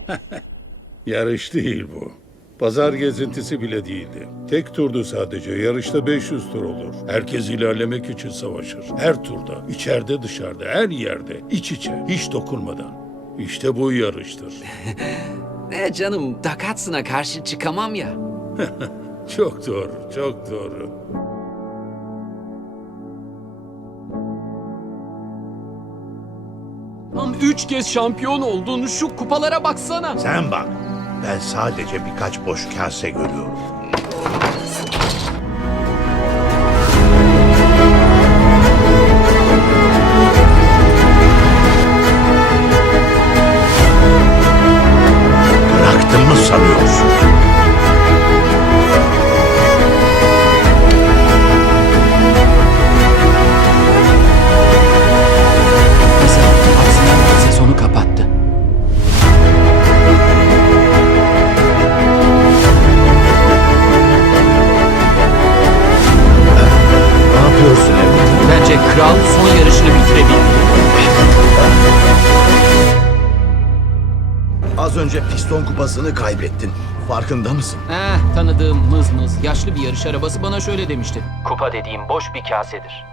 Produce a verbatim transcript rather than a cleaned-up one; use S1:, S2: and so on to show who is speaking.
S1: Yarış değil bu. Pazar gezintisi bile değildi. Tek turdu sadece. Yarışta beş yüz tur olur. Herkes ilerlemek için savaşır. Her turda, içeride dışarıda, her yerde, iç içe, hiç dokunmadan. İşte bu yarıştır.
S2: Ne canım, Dakatsın'a karşı çıkamam ya.
S1: Çok doğru, çok doğru.
S3: Tam üç kez şampiyon oldun. Şu kupalara baksana.
S4: Sen bak. Ben sadece birkaç boş kase görüyorum. Bıraktın mı sanıyorsun?
S2: Mesela Dakatsın'a sezonu kapattı.
S4: Ne yapıyorsun evlat?
S2: Bence kral son yarışını bitirebildi.
S4: Az önce piston kupasını kaybettin. Farkında mısın?
S2: Eh, tanıdığım mız mız yaşlı bir yarış arabası bana şöyle demişti. Kupa dediğim boş bir kasedir.